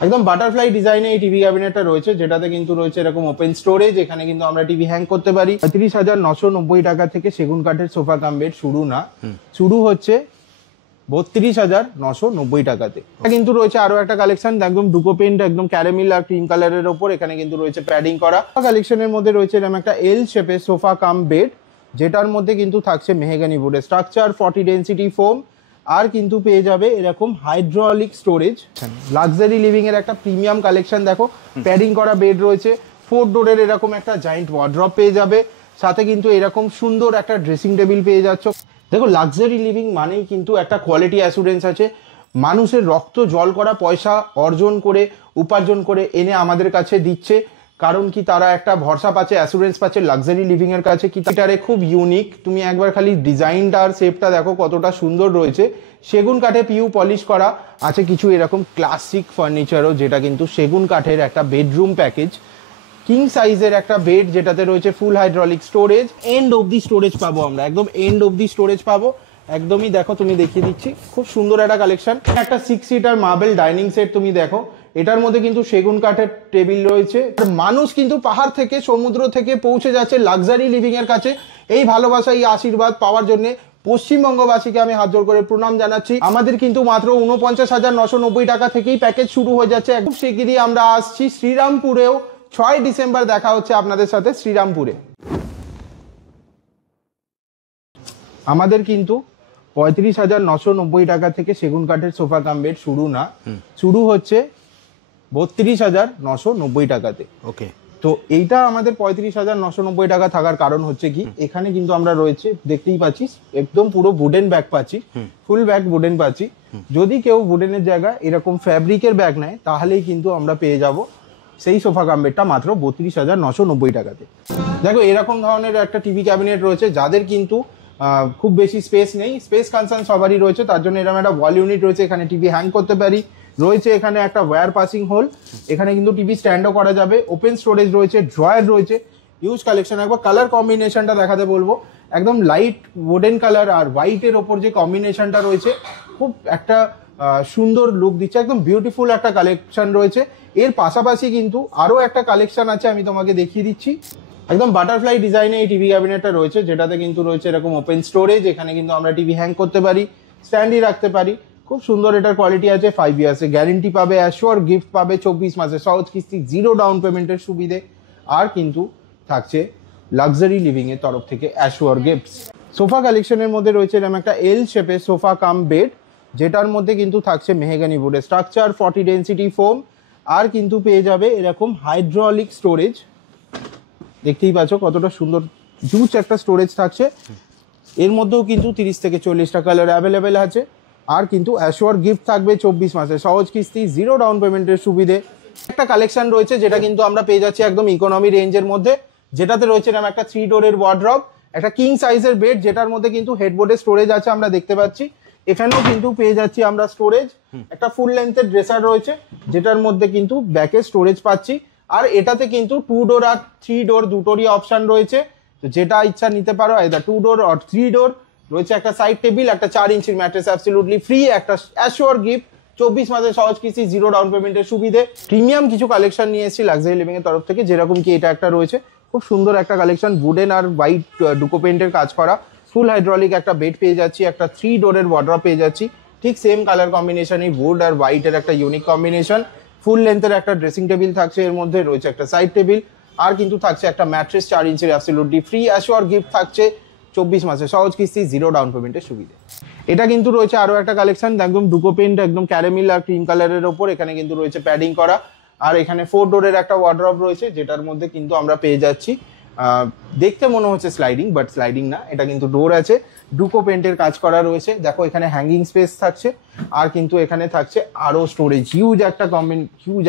একদম বাটারফ্লাই ডিজাইনে এই টিভি ক্যাবিনেটটা রয়েছে, যেটাতে কিন্তু রয়েছে এরকম ওপেন স্টোরেজ। এখানে কিন্তু আমরা টিভি হ্যাং করতে পারি। ৩৫,৯৯০ টাকা থেকে সেগুন কাঠের সোফা কাম বেড শুরু না, শুরু হচ্ছে ৩২,৯৯০ টাকাতে। কিন্তু রয়েছে আরো একটা কালেকশন, একদম ডুকো পেন্ট, একদম ক্যারামেল আর ক্রিম কালারের ওপর। এখানে কিন্তু রয়েছে প্যাডিং করা। কালেকশনের মধ্যে রয়েছে এরকম একটা এল শেপের সোফা কাম বেড, যেটার মধ্যে কিন্তু থাকছে মেহগানি বোর্ডের স্ট্রাকচার, 40 ডেন্সিটি ফোম, আর কিন্তু পেয়ে যাবে এরকম হাইড্রোলিক স্টোরেজ। লাক্সারি লিভিং এর একটা প্রিমিয়াম কালেকশন। দেখো প্যাডিং করা বেড রয়েছে, 4 ডোরের এরকম একটা জায়েন্ট ওয়ার্ড্রপ পেয়ে যাবে, সাথে কিন্তু এরকম সুন্দর একটা ড্রেসিং টেবিল পেয়ে যাচ্ছ। দেখো লাক্সারি লিভিং মানেই কিন্তু একটা কোয়ালিটি অ্যাসুরেন্স আছে। মানুষের রক্ত জল করা পয়সা অর্জন করে উপার্জন করে এনে আমাদের কাছে দিচ্ছে, কারণ কি তারা একটা ভরসা পাচ্ছে, অ্যাসুরেন্স পাচ্ছে লাক্সারি লিভিং এর কাছে। কি এটারে খুব ইউনিক, তুমি একবার খালি ডিজাইনটা আর শেপটা দেখো কতটা সুন্দর রয়েছে। সেগুন কাঠে পিউ পলিশ করা আছে, কিছু এরকম ক্লাসিক ফার্নিচারও, যেটা কিন্তু সেগুন কাঠের একটা বেডরুম প্যাকেজ। কিং সাইজের একটা বেড, যেটাতে রয়েছে ফুল hydraulic storage, end of the storage পাবো আমরা, একদম এন্ড অব দি স্টোরেজ পাবো একদমই। দেখো তুমি দেখিয়ে দিচ্ছি, খুব সুন্দর একটা কালেকশন। একটা 6 সিটার মার্বেল ডাইনিং সেট তুমি দেখো, এটার মধ্যে কিন্তু সেগুন কাঠের টেবিল রয়েছে। মানুষ কিন্তু পাহাড় থেকে সমুদ্র থেকে পৌঁছে যাচ্ছে লাক্সারি লিভিং এর কাছে। এই ভালোবাসা, এই আশীর্বাদ পাওয়ার জন্য পশ্চিমবঙ্গবাসীকে আমি হাত জোড় করে প্রণাম জানাচ্ছি। আমাদের কিন্তু মাত্র ৪৯,৯৯০ টাকা থেকেই প্যাকেজ শুরু হয়ে যাচ্ছে। খুব শিগগিরই আমরা আসছি শ্রীরামপুরেও। ৬ ডিসেম্বর দেখা হচ্ছে আপনাদের সাথে শ্রীরামপুরে। আমাদের কিন্তু ৩৫,৯৯০ টাকা থেকে সেগুন কাঠের সোফা কাম বেড শুরু না, শুরু হচ্ছে ৩২,৯৯০ টাকাতে। ওকে, তো এইটা আমাদের ৩৫,৯৯০ টাকা থাকার কারণ হচ্ছে কি, এখানে কিন্তু আমরা রয়েছে দেখতেই পাচ্ছিস একদম পুরো উডেন ব্যাগ পাচ্ছি, ফুল ব্যাগ উডেন পাচ্ছি। যদি কেউ উডেনের জায়গায় এরকম ফ্যাব্রিকের ব্যাগ নেয়, তাহলেই কিন্তু আমরা পেয়ে যাব সেই সোফা কাম বেডটা মাত্র ৩২,৯৯০ টাকাতে। দেখো এরকম ধরনের একটা টিভি ক্যাবিনেট রয়েছে, যাদের কিন্তু খুব বেশি স্পেস নেই, স্পেস কনসার্ন সবারই রয়েছে, তার জন্য এরকম একটা ওয়াল ইউনিট রয়েছে। এখানে টিভি হ্যাং করতে পারি, রয়েছে এখানে একটা ওয়্যার পাসিং হোল, এখানে কিন্তু টিভি স্ট্যান্ডও করা যাবে, ওপেন স্টোরেজ রয়েছে, ড্রয়ার রয়েছে, ইউজ কালেকশন। একবার কালার কম্বিনেশনটা দেখাতে বলবো, একদম লাইট উডেন কালার আর হোয়াইটের ওপর যে কম্বিনেশনটা রয়েছে, খুব একটা সুন্দর লুক দিচ্ছে, একদম বিউটিফুল একটা কালেকশন রয়েছে। এর পাশাপাশি কিন্তু আরো একটা কালেকশন আছে, আমি তোমাকে দেখিয়ে দিচ্ছি। একদম বাটারফ্লাই ডিজাইনে এই টিভি ক্যাবিনেটটা রয়েছে, যেটাতে কিন্তু রয়েছে এরকম ওপেন স্টোরেজ। এখানে কিন্তু আমরা টিভি হ্যাং করতে পারি, স্ট্যান্ডই রাখতে পারি। খুব সুন্দর এটার কোয়ালিটি আছে, 5 ইয়ার্স গ্যারেন্টি পাবে, অ্যাশিওর গিফট পাবে, 24 মাসে সহজ কিস্তি, 0 ডাউন পেমেন্টের সুবিধে, আর কিন্তু থাকছে লাক্সারি লিভিং এর তরফ থেকে অ্যাশিওর গিফটস। সোফা কালেকশনের মধ্যে রয়েছে এরকম একটা এল শেপের সোফা কাম বেড, যেটার মধ্যে কিন্তু থাকছে মেহগানি বোর্ডের স্ট্রাকচার, 40 ডেন্সিটি ফোম, আর কিন্তু পেয়ে যাবে এরকম হাইড্রোলিক স্টোরেজ। দেখতেই পাচ্ছ কতটা সুন্দর হিউজ একটা স্টোরেজ থাকছে। এর মধ্যেও কিন্তু 30 থেকে 40টা কালার অ্যাভেলেবেল আছে, আর কিন্তু অ্যাশিওর গিফট থাকবে, 24 মাসে সহজ কিস্তি, 0 ডাউন পেমেন্টের সুবিধে। একটা কালেকশন রয়েছে, যেটা কিন্তু আমরা পেয়ে যাচ্ছি একদম ইকোনমি রেঞ্জের মধ্যে, যেটাতে রয়েছে এরকম একটা 3 ডোরের ওয়ার্ড্রপ, একটা কিং সাইজের বেড, যেটার মধ্যে কিন্তু হেডবোর্ডের স্টোরেজ আছে আমরা দেখতে পাচ্ছি। এখানেও কিন্তু পেয়ে যাচ্ছি আমরা স্টোরেজ, একটা ফুল লেন্থের ড্রেসার রয়েছে, যেটার মধ্যে কিন্তু ব্যাকে স্টোরেজ পাচ্ছি। আর এটাতে কিন্তু 2 ডোর আর 3 ডোর দুটোরই অপশন রয়েছে, তো যেটা ইচ্ছা নিতে পারো, আইদার 2 ডোর আর 3 ডোর। রয়েছে একটা সাইড টেবিল, একটা 4 ইঞ্চির ম্যাট্রেস অ্যাবসলিউটলি ফ্রি, একটা অ্যাশিওর গিফট, 24 মাসের সহজ কিস্তি, 0 ডাউন পেমেন্টের সুবিধে। প্রিমিয়াম কিছু কালেকশন নিয়ে এসেছি লাক্সারি লিভিং এর তরফ থেকে, যেরকম কি এটা একটা রয়েছে খুব সুন্দর একটা কালেকশন, উডেন আর হোয়াইট ডুকো পেন্টের কাজ করা, ফুল হাইড্রোলিক একটা বেড পেয়ে যাচ্ছি, একটা 3 ডোরের ওয়ার্ড্রপ পেয়ে যাচ্ছি, ঠিক সেম কালার কম্বিনেশনই, উড আর হোয়াইটের একটা ইউনিক কম্বিনেশন। ফুল লেন্থের একটা ড্রেসিং টেবিল থাকছে, এর মধ্যে রয়েছে একটা সাইড টেবিল, আর কিন্তু থাকছে একটা ম্যাট্রেস 4 ইঞ্চির অ্যাবসলিউটলি ফ্রি, অ্যাশিওর গিফট থাকছে, 24 মাসে সহজ কিস্তি, 0 ডাউন পেমেন্টের সুবিধে। এটা কিন্তু রয়েছে আরো একটা কালেকশন, একদম ডুকো পেন্ট, একদম ক্যারামেল আর ক্রিম কালারের ওপর। এখানে কিন্তু রয়েছে প্যাডিং করা, আর এখানে 4 ডোরের একটা ওয়ার্ড্রপ রয়েছে, যেটার মধ্যে কিন্তু আমরা পেয়ে যাচ্ছি, দেখতে মনে হচ্ছে স্লাইডিং, বাট স্লাইডিং না, এটা কিন্তু ডোর আছে, ডুকো পেন্টের কাজ করা রয়েছে। দেখো এখানে হ্যাঙ্গিং স্পেস থাকছে, আর কিন্তু এখানে থাকছে আরো স্টোরেজ, হিউজ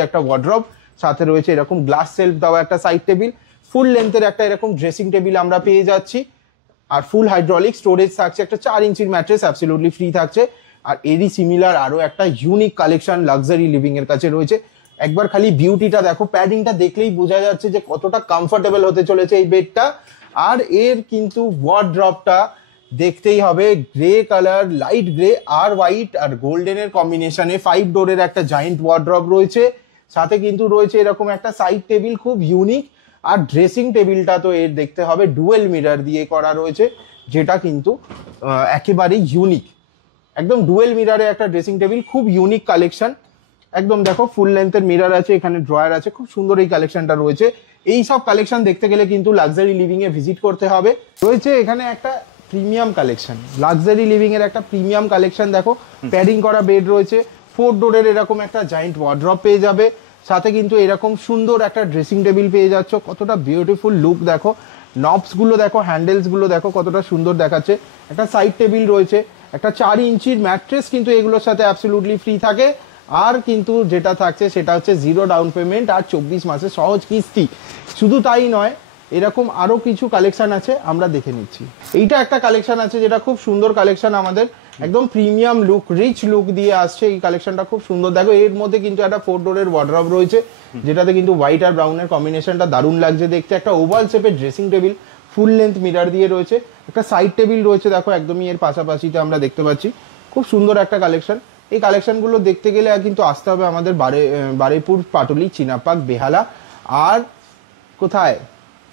একটা ওয়ার্ড্রপ, সাথে রয়েছে এরকম গ্লাস সেলফ দেওয়া একটা সাইড টেবিল, ফুল লেন্থের একটা এরকম ড্রেসিং টেবিল আমরা পেয়ে যাচ্ছি, আর ফুল হাইড্রোলিক স্টোরেজ থাকছে, একটা 4 ইঞ্চির ম্যাট্রেস অ্যাবসলিউটলি ফ্রি থাকছে। আর এরই সিমিলার আরো একটা ইউনিক কালেকশন লাক্সারি লিভিং এর কাছে রয়েছে। একবার খালি বিউটিটা দেখো, প্যাডিংটা দেখলেই বোঝা যাচ্ছে যে কতটা কমফোর্টেবল হতে চলেছে এই বেডটা। আর এর কিন্তু ওয়ার্ড্রপটা দেখতেই হবে, গ্রে কালার, লাইট গ্রে আর হোয়াইট আর গোল্ডেনের কম্বিনেশনে 5 ডোরের একটা জায়েন্ট ওয়ার্ড্রব রয়েছে। সাথে কিন্তু রয়েছে এরকম একটা সাইড টেবিল, খুব ইউনিক। আর ড্রেসিং টেবিলটা তো এর দেখতে হবে ডুয়েল মিরর দিয়ে করা রয়েছে, যেটা কিন্তু একেবারেই ইউনিক। একদম ডুয়েল মিররে একটা ড্রেসিং টেবিল, খুব ইউনিক কালেকশন। একদম দেখো ফুল লেন্থের মিরর আছে, এখানে ড্রয়ার আছে, খুব সুন্দর এই কালেকশনটা রয়েছে। এই সব কালেকশন দেখতে গেলে কিন্তু লাক্সারি লিভিং এ ভিজিট করতে হবে। রয়েছে এখানে একটা প্রিমিয়াম কালেকশন, লাক্সারি লিভিং এর একটা প্রিমিয়াম কালেকশন। দেখো প্যাডিং করা বেড রয়েছে, 4 ডোরের এরকম একটা জায়েন্ট ওয়ার্ড্রপ পেয়ে যাবে। সাথে কিন্তু এরকম সুন্দর একটা ড্রেসিং টেবিল পেয়ে যাচ্ছ। কতটা বিউটিফুল লুক দেখো, নবস গুলো দেখো, হ্যান্ডেলস গুলো দেখো কতটা সুন্দর দেখাচ্ছে। একটা সাইড টেবিল রয়েছে, একটা 4 ইঞ্চির ম্যাট্রেস কিন্তু এগুলোর সাথে অ্যাবসলিউটলি ফ্রি থাকে। আর কিন্তু যেটা থাকছে সেটা হচ্ছে 0 ডাউন পেমেন্ট আর 24 মাসের সহজ কিস্তি। শুধু তাই নয়, এরকম আরো কিছু কালেকশন আছে, আমরা দেখে নিচ্ছি। এইটা একটা কালেকশন আছে যেটা খুব সুন্দর কালেকশন, আমাদের একদম প্রিমিয়াম লুক, রিচ লুক দিয়ে আসছে। এই কালেকশনটা খুব সুন্দর। দেখো এর মধ্যে কিন্তু একটা 4 ডোরের ওয়ার্ড্রব রয়েছে, যেটাতে কিন্তু হোয়াইট আর ব্রাউনের কম্বিনেশনটা দারুণ লাগছে দেখতে। একটা ওভাল শেপের dressing table, full length mirror দিয়ে রয়েছে। একটা সাইড টেবিল রয়েছে, দেখো একদমই এর পাশাপাশিতে আমরা দেখতে পাচ্ছি। খুব সুন্দর একটা কালেকশন। এই কালেকশনগুলো দেখতে গেলে কিন্তু আসতে হবে আমাদের বারুইপুর, পাটুলি, চিনাপাক, বেহালা আর কোথায়,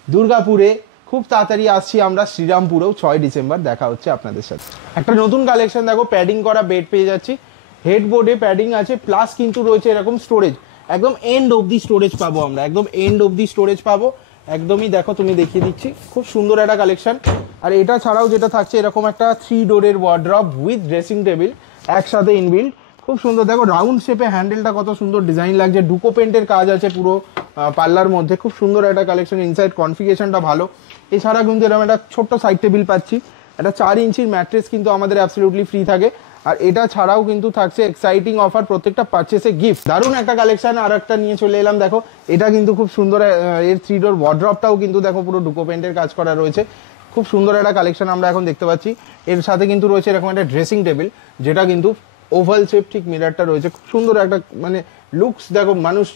দুর্গাপুরে। খুব তাড়াতাড়ি আসছি আমরা শ্রীরামপুরেও, 6 ডিসেম্বর দেখা হচ্ছে আপনাদের সাথে। একটা নতুন কালেকশন দেখো, প্যাডিং করা বেড পেয়ে যাচ্ছি। হেডবোর্ডে প্যাডিং আছে, প্লাস কিন্তু রয়েছে এরকম স্টোরেজ, একদম এন্ড অবধি স্টোরেজ পাবো আমরা, একদম এন্ড অবধি স্টোরেজ পাবো। একদমই দেখো, তুমি দেখিয়ে দিচ্ছি, খুব সুন্দর একটা কালেকশন। আর এটা ছাড়াও যেটা থাকছে এরকম একটা 3 ডোরের ওয়ার্ড্রব উইথ ড্রেসিং টেবিল একসাথে ইনবিল্ড, খুব সুন্দর। দেখো রাউন্ড শেপে হ্যান্ডেলটা কত সুন্দর ডিজাইন লাগছে, ডুকো পেন্টের কাজ আছে পুরো পাল্লার মধ্যে, খুব সুন্দর একটা কালেকশন। ইনসাইড কনফিগারেশনটা ভালো। এছাড়া কিন্তু এরকম একটা ছোট্ট সাইড টেবিল পাচ্ছি, একটা 4 ইঞ্চির ম্যাট্রেস কিন্তু আমাদের অ্যাবসলিউটলি ফ্রি থাকে। আর এটা ছাড়াও কিন্তু থাকছে এক্সাইটিং অফার, প্রত্যেকটা পারচেসে গিফট। দারুণ একটা কালেকশন। আর একটা নিয়ে চলে এলাম, দেখো এটা কিন্তু খুব সুন্দর। এর 3 ডোর ওয়ার্ড্রপটাও কিন্তু দেখো পুরো ডুকো পেন্টের কাজ করা রয়েছে, খুব সুন্দর একটা কালেকশন আমরা এখন দেখতে পাচ্ছি। এর সাথে কিন্তু রয়েছে এরকম একটা ড্রেসিং টেবিল, যেটা কিন্তু ওভাল শেপ, ঠিক মিররটা রয়েছে, খুব সুন্দর একটা মানে লুকস। দেখো মানুষ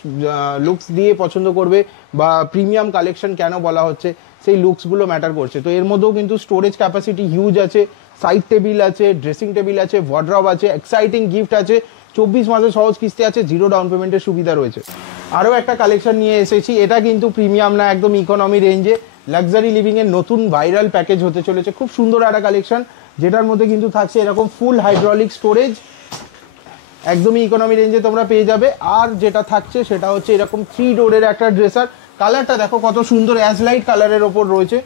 লুকস দিয়ে পছন্দ করবে, বা প্রিমিয়াম কালেকশন কেন বলা হচ্ছে, সেই লুকসগুলো ম্যাটার করছে। তো এর মধ্যেও কিন্তু স্টোরেজ ক্যাপাসিটি হিউজ আছে, সাইড টেবিল আছে, ড্রেসিং টেবিল আছে, ওয়ার্ড্রব আছে, এক্সাইটিং গিফট আছে, 24 মাসের সহজ কিস্তি আছে, 0 ডাউন পেমেন্টের সুবিধা রয়েছে। আরও একটা কালেকশন নিয়ে এসেছি, এটা কিন্তু প্রিমিয়াম না, একদম ইকোনমি রেঞ্জে লাক্সারি লিভিং এর নতুন ভাইরাল প্যাকেজ হতে চলেছে। খুব সুন্দর একটা কালেকশন, যেটার মধ্যে কিন্তু থাকছে এরকম ফুল হাইড্রোলিক স্টোরেজ, একদমই ইকোনমি রেঞ্জে তোমরা পেয়ে যাবে। আর যেটা থাকছে সেটা হচ্ছে এরকম 3 ডোরের একটা ড্রেসার। কালারটা দেখো কত সুন্দর, অ্যাশ লাইট কালারের ওপর রয়েছে।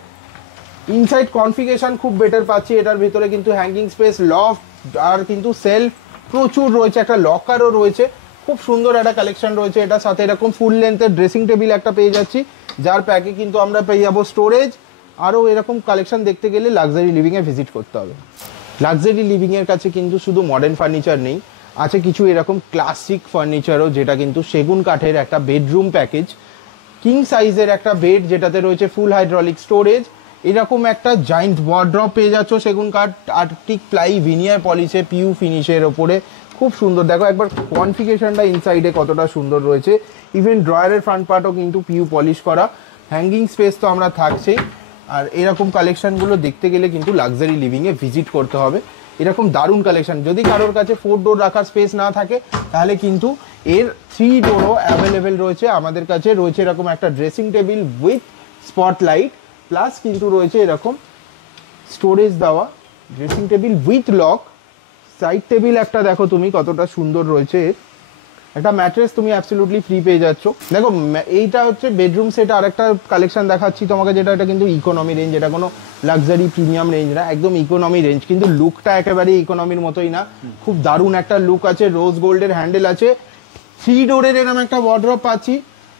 ইনসাইড কনফিগারেশন খুব বেটার পাচ্ছি। এটার ভিতরে কিন্তু হ্যাঙ্গিং স্পেস, লফট আর কিন্তু সেলফ প্রচুর রয়েছে, একটা লকারও রয়েছে। খুব সুন্দর একটা কালেকশন রয়েছে। এটার সাথে এরকম ফুল লেন্থের ড্রেসিং টেবিল একটা পেয়ে যাচ্ছি, যার প্যাকে কিন্তু আমরা পেয়ে যাবো স্টোরেজ। আরও এরকম কালেকশন দেখতে গেলে লাক্সারি লিভিংয়ে ভিজিট করতে হবে। লাক্সারি লিভিংয়ের কাছে কিন্তু শুধু মডার্ন ফার্নিচার নেই, আছে কিছু এরকম ক্লাসিক ফার্নিচারও, যেটা কিন্তু সেগুন কাঠের একটা বেডরুম প্যাকেজ, কিং সাইজের একটা বেড, যেটাতে রয়েছে ফুল হাইড্রোলিক স্টোরেজ, এরকম একটা জায়েন্ট ওয়ার্ড্রপ পেয়ে যাচ্ছ সেগুন কাঠ, আর্টিক প্লাই ভিনিয়ার পলিশে পিউ ফিনিশের ওপরে, খুব সুন্দর। দেখো একবার কনফিগারেশনটা ইনসাইডে কতটা সুন্দর রয়েছে। ইভেন ড্রয়ারের ফ্রন্ট পার্টও কিন্তু পিউ পলিশ করা, হ্যাঙ্গিং স্পেস তো আমরা থাকছেই। আর এরকম কালেকশনগুলো দেখতে গেলে কিন্তু লাক্সারি লিভিংয়ে ভিজিট করতে হবে। এরকম দারুণ কালেকশন, যদি কারোর কাছে 4 ডোর রাখার স্পেস না থাকে, তাহলে কিন্তু এর 3 ডোরও অ্যাভেলেবেল রয়েছে। আমাদের কাছে রয়েছে এরকম একটা dressing table with spotlight, plus কিন্তু রয়েছে এরকম স্টোরেজ দেওয়া dressing table with lock. Side table একটা দেখো তুমি কতটা সুন্দর রয়েছে, একটা ম্যাট্রেস তুমি অ্যাবসলিউটলি ফ্রি পেয়ে যাচ্ছ। দেখো এইটা হচ্ছে বেডরুম সেট। আর একটা কালেকশন দেখাচ্ছি তোমাকে, যেটা এটা কিন্তু ইকোনমি রেঞ্জ, এটা কোনো লাক্সারি প্রিমিয়াম রেঞ্জ না, একদম ইকোনমি রেঞ্জ। কিন্তু লুকটা একেবারে ইকোনমির মতোই না, খুব দারুণ একটা লুক আছে। রোজ গোল্ডের হ্যান্ডেল আছে, 3 ডোরের এরকম একটা ওয়ার্ড্রপ পাচ্ছি।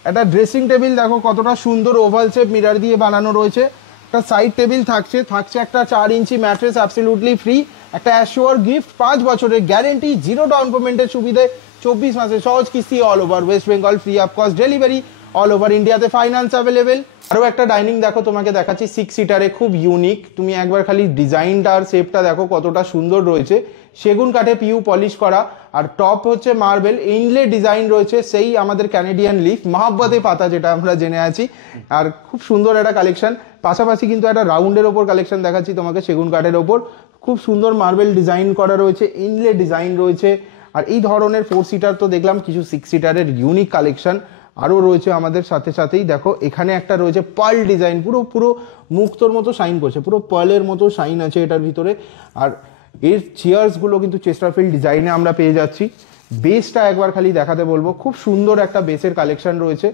একটা ড্রেসিং টেবিল দেখো কতটা সুন্দর, ওভাল শেপ মিরর দিয়ে বানানো রয়েছে। একটা সাইড টেবিল থাকছে একটা 4 ইঞ্চি ম্যাট্রেস অ্যাবসলিউটলি ফ্রি, একটা অ্যাশিওর গিফট, 5 বছরের গ্যারেন্টি, 0 ডাউন পেমেন্টের সুবিধে, 24 মাসের সহজ কিস্তি, all over West Bengal, free of cost delivery, all over ইন্ডিয়াতে ফাইন্যান্স অ্যাভেলেবেল। আরও একটা ডাইনিং দেখো তোমাকে দেখাচ্ছি, 6 সিটারে, খুব ইউনিক। তুমি একবার খালি ডিজাইনটা আর শেপটা দেখো কতটা সুন্দর রয়েছে। সেগুন কাঠে পিউ পলিশ করা, আর টপ হচ্ছে মার্বেল, ইনলে ডিজাইন রয়েছে সেই আমাদের ক্যানেডিয়ান লিফ, মহাব্বতে পাতা যেটা আমরা জেনে আছি। আর খুব সুন্দর একটা কালেকশন। পাশাপাশি কিন্তু একটা রাউন্ডের ওপর কালেকশন দেখাচ্ছি তোমাকে, সেগুন কাঠের ওপর খুব সুন্দর মার্বেল ডিজাইন করা রয়েছে, ইনলে ডিজাইন রয়েছে। আর এই ধরনের 4 সিটার তো দেখলাম, কিছু 6 সিটারের ইউনিক কালেকশন আরও রয়েছে আমাদের সাথে সাথেই। দেখো এখানে একটা রয়েছে পার্ল ডিজাইন, পুরো পুরো মুক্তোর মতো শাইন করছে, পুরো পার্লের মতো শাইন আছে এটার ভিতরে। আর এর চেয়ার্সগুলো কিন্তু চেস্টারফিল্ড ডিজাইনে আমরা পেয়ে যাচ্ছি। বেসটা একবার খালি দেখাতে বলবো, খুব সুন্দর একটা বেসের কালেকশন রয়েছে।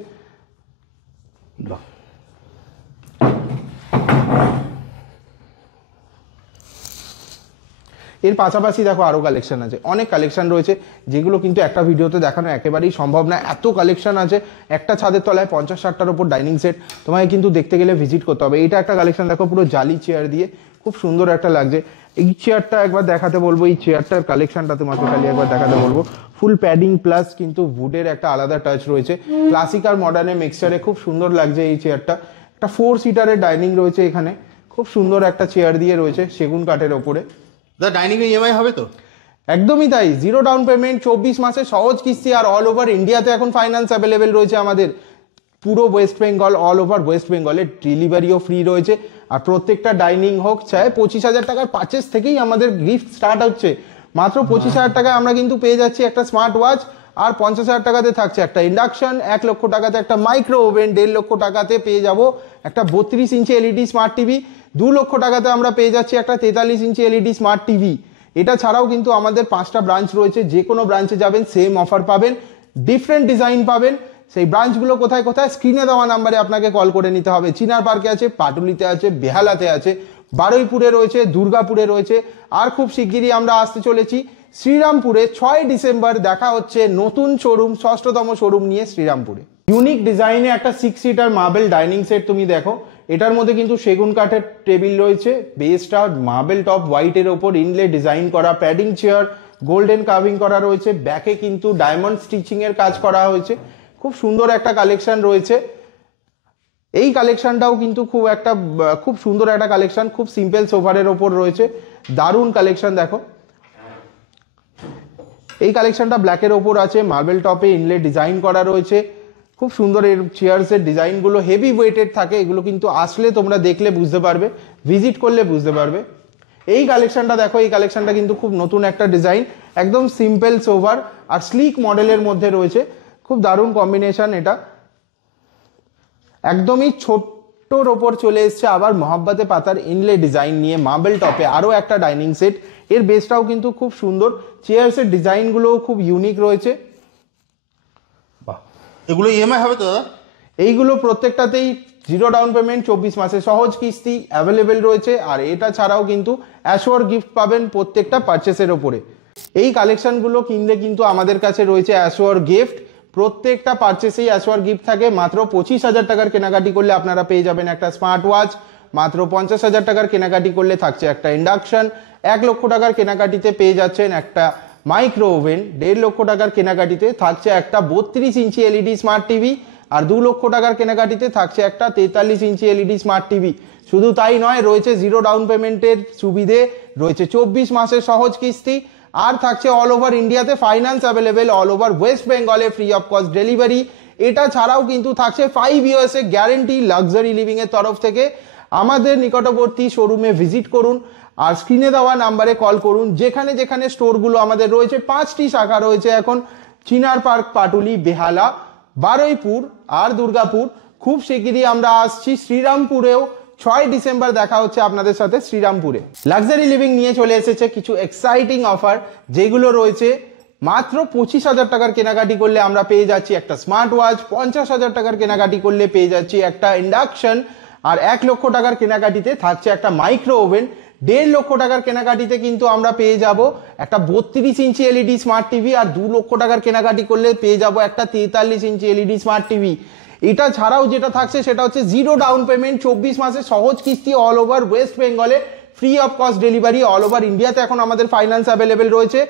এর পাশাপাশি দেখো আরও কালেকশন আছে, অনেক কালেকশন রয়েছে যেগুলো কিন্তু একটা ভিডিওতে দেখানো একেবারেই সম্ভব না। এত কালেকশন আছে, একটা ছাদের তলায় 50-60টার ওপর ডাইনিং সেট, তোমাকে কিন্তু দেখতে গেলে ভিজিট করতে হবে। এটা একটা কালেকশন দেখো, পুরো জালি চেয়ার দিয়ে খুব সুন্দর একটা লাগছে। এই চেয়ারটা একবার দেখাতে বলবো, এই চেয়ারটার কালেকশনটা তোমাকে খালি একবার দেখাতে বলবো। ফুল প্যাডিং প্লাস কিন্তু উডের একটা আলাদা টাচ রয়েছে, ক্লাসিক আর মডার্নের মিক্সচারে খুব সুন্দর লাগছে এই চেয়ারটা। একটা 4 সিটারের ডাইনিং রয়েছে এখানে, খুব সুন্দর একটা চেয়ার দিয়ে রয়েছে সেগুন কাঠের ওপরে। ডাইনিং ইএমআই হবে তো? একদমই তাই, 0 ডাউন পেমেন্ট, 24 মাসে সহজ কিস্তি, আর অল ওভার ইন্ডিয়াতে এখন ফাইন্যান্স অ্যাভেলেবেল রয়েছে আমাদের। পুরো West Bengal, all over West বেঙ্গলে ডেলিভারিও ফ্রি রয়েছে। আর প্রত্যেকটা ডাইনিং হোক চাই 25,000 টাকার পারচেস থেকেই আমাদের গিফট স্টার্ট হচ্ছে। মাত্র 25,000 টাকায় আমরা কিন্তু পেয়ে যাচ্ছি একটা স্মার্ট ওয়াচ, আর 50,000 টাকাতে থাকছে একটা ইন্ডাকশন, 1 লক্ষ টাকাতে একটা মাইক্রো ওভেন, 1.5 লক্ষ টাকাতে পেয়ে যাব একটা 32 ইঞ্চি এলইডি স্মার্ট টিভি, 2 লক্ষ টাকাতে আমরা পেয়ে যাচ্ছি একটা 43 ইঞ্চি এলইডি স্মার্ট টিভি। এটা ছাড়াও কিন্তু আমাদের 5টা ব্রাঞ্চ রয়েছে, যে কোনো ব্রাঞ্চে যাবেন সেম অফার পাবেন, ডিফারেন্ট ডিজাইন পাবেন। সেই ব্রাঞ্চগুলো কোথায় কোথায় স্ক্রিনে দেওয়া নাম্বারে আপনাকে কল করে নিতে হবে। চিনার পার্কে আছে, পাটুলিতে আছে, বেহালাতে আছে, বারুইপুরে রয়েছে, দুর্গাপুরে রয়েছে, আর খুব শিগগিরই আমরা আসতে চলেছি শ্রীরামপুরে। 6 ডিসেম্বর দেখা হচ্ছে নতুন শোরুম, 6ষ্ঠতম শোরুম নিয়ে শ্রীরামপুরে। ইউনিক ডিজাইনে একটা 6 সিটার মার্বেল ডাইনিং সেট তুমি দেখো, এটার মধ্যে কিন্তু সেগুন কাঠের টেবিল রয়েছে, বেসটা মার্বেল টপ হোয়াইটের ওপর ইনলে ডিজাইন করা, প্যাডিং চেয়ার গোল্ডেন কার্ভিং করা রয়েছে, ব্যাকে কিন্তু ডায়মন্ড স্টিচিং এর কাজ করা হয়েছে। খুব সুন্দর একটা কালেকশন রয়েছে। এই কালেকশনটাও কিন্তু খুব সুন্দর একটা কালেকশন, খুব সিম্পল সোফারের ওপর রয়েছে, দারুণ কালেকশন। দেখো এই কালেকশনটা ব্ল্যাকের ওপর আছে, মার্বেল টপে ইনলে ডিজাইন করা রয়েছে, খুব সুন্দর। এর চেয়ার্সের ডিজাইনগুলো হেভি ওয়েটেড থাকে, এগুলো কিন্তু আসলে তোমরা দেখলে বুঝতে পারবে, ভিজিট করলে বুঝতে পারবে। এই কালেকশনটা দেখো, এই কালেকশনটা কিন্তু খুব নতুন একটা ডিজাইন, একদম সিম্পল সোভার আর স্লিক মডেলের মধ্যে রয়েছে, খুব দারুণ কম্বিনেশন। এটা একদমই ছোট্টর ওপর চলে এসছে, আবার মহাব্বতে পাতার ইনলে ডিজাইন নিয়ে মার্বেল টপে আরও একটা ডাইনিং সেট। এর বেসটাও কিন্তু খুব সুন্দর, চেয়ার্সের ডিজাইনগুলোও খুব ইউনিক রয়েছে। এগুলো ইএমআই হবে তো দাদা? এইগুলো প্রত্যেকটাতেই 0 ডাউন পেমেন্ট, 24 মাসে সহজ কিস্তি অ্যাভেলেবেল রয়েছে। আর এটা ছাড়াও কিন্তু অ্যাশোর গিফট পাবেন প্রত্যেকটা পারচেসের ওপরে। এই কালেকশনগুলো কিনলে কিন্তু আমাদের কাছে রয়েছে অ্যাশোর গিফট, প্রত্যেকটা পারচেসেই অ্যাশোর গিফট থাকে। মাত্র 25,000 টাকার কেনাকাটি করলে আপনারা পেয়ে যাবেন একটা স্মার্ট ওয়াচ, মাত্র 50,000 টাকার কেনাকাটি করলে থাকছে একটা ইন্ডাকশন, 1 লক্ষ টাকার কেনাকাটিতে পেয়ে যাচ্ছেন একটা মাইক্রো ওভেন, 1.5 লক্ষ টাকার কেনাকাটিতে থাকছে একটা 32 ইঞ্চি এলইডি স্মার্ট টিভি, আর 2 লক্ষ টাকার কেনাকাটিতে থাকছে একটা 43 ইঞ্চি এলইডি স্মার্ট টিভি। শুধু তাই নয়, রয়েছে 0 ডাউন পেমেন্টের সুবিধে, রয়েছে 24 মাসের সহজ কিস্তি, আর থাকছে অল ওভার ইন্ডিয়াতে finance available, all over West বেঙ্গলে ফ্রি অফ কস্ট ডেলিভারি। এটা ছাড়াও কিন্তু থাকছে 5 ইয়ার্স এর গ্যারেন্টি লাক্সারি লিভিং এর তরফ থেকে। আমাদের নিকটবর্তী শোরুমে ভিজিট করুন, আর স্ক্রিনে দেওয়া নাম্বারে কল করুন। যেখানে যেখানে স্টোরগুলো আমাদের রয়েছে, 5টি শাখা রয়েছে এখন, চিনার পার্ক, পাটুলি, বেহালা, বারুইপুর আর দুর্গাপুর। খুব শিগগিরই আমরা আসছি শ্রীরামপুরেও। 6 ডিসেম্বর দেখা হচ্ছে আপনাদের সাথে শ্রীরামপুরে। লাক্সারি লিভিং নিয়ে চলে এসেছে কিছু এক্সাইটিং অফার, যেগুলো রয়েছে মাত্র 25,000 টাকার কেনাকাটি করলে আমরা পেয়ে যাচ্ছি একটা স্মার্ট ওয়াচ, 50,000 টাকার কেনাকাটি করলে পেয়ে যাচ্ছি একটা ইন্ডাকশন, আর 1 লক্ষ টাকার কেনাকাটিতে থাকছে একটা মাইক্রো ওভেন, 1.5 লক্ষ টাকার কেনাকাটিতে কিন্তু আমরা পেয়ে যাব একটা 32 ইঞ্চি এলইডি স্মার্ট টিভি, আর 2 লক্ষ টাকার কেনাকাটি করলে পেয়ে যাব একটা 43 ইঞ্চি এলইডি স্মার্ট টিভি। এটা ছাড়াও যেটা থাকছে সেটা হচ্ছে 0 ডাউন পেমেন্ট, 24 মাসে সহজ কিস্তি, অল ওভার ওয়েস্ট বেঙ্গলে free of cost delivery, all over ইন্ডিয়াতে এখন আমাদের ফাইন্যান্স অ্যাভেলেবেল রয়েছে।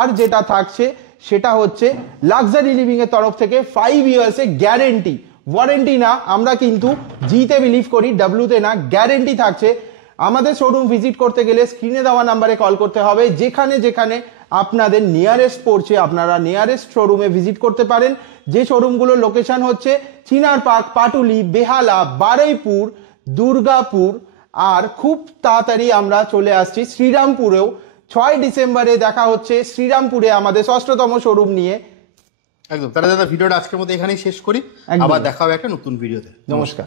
আর যেটা থাকছে সেটা হচ্ছে লাক্সারি লিভিং এর তরফ থেকে 5 ইয়ার্স এর গ্যারেন্টি, ওয়ারেন্টি না, আমরা কিন্তু জিতে বিলিভ করি, ডাব্লিউতে না, গ্যারেন্টি থাকছে। আমাদের শোরুম ভিজিট করতে গেলে স্ক্রিনে দেওয়া নাম্বারে কল করতে হবে। যেখানে যেখানে আপনাদের নিয়ারেস্ট পড়ছে আপনারা নিয়ারেস্ট শোরুমে ভিজিট করতে পারেন। যে শোরুমগুলোর লোকেশন হচ্ছে চিনার পার্ক, পাটুলি, বেহালা, বারুইপুর, দুর্গাপুর, আর খুব তাড়াতাড়ি আমরা চলে আসছি শ্রীরামপুরেও। 6 ডিসেম্বরে দেখা হচ্ছে শ্রীরামপুরে আমাদের 6তম শোরুম নিয়ে। একদম। তাহলে দাদা ভিডিওটা আজকের মধ্যে এখানেই শেষ করি, একদম। আবার দেখা হবে একটা নতুন ভিডিওতে। নমস্কার।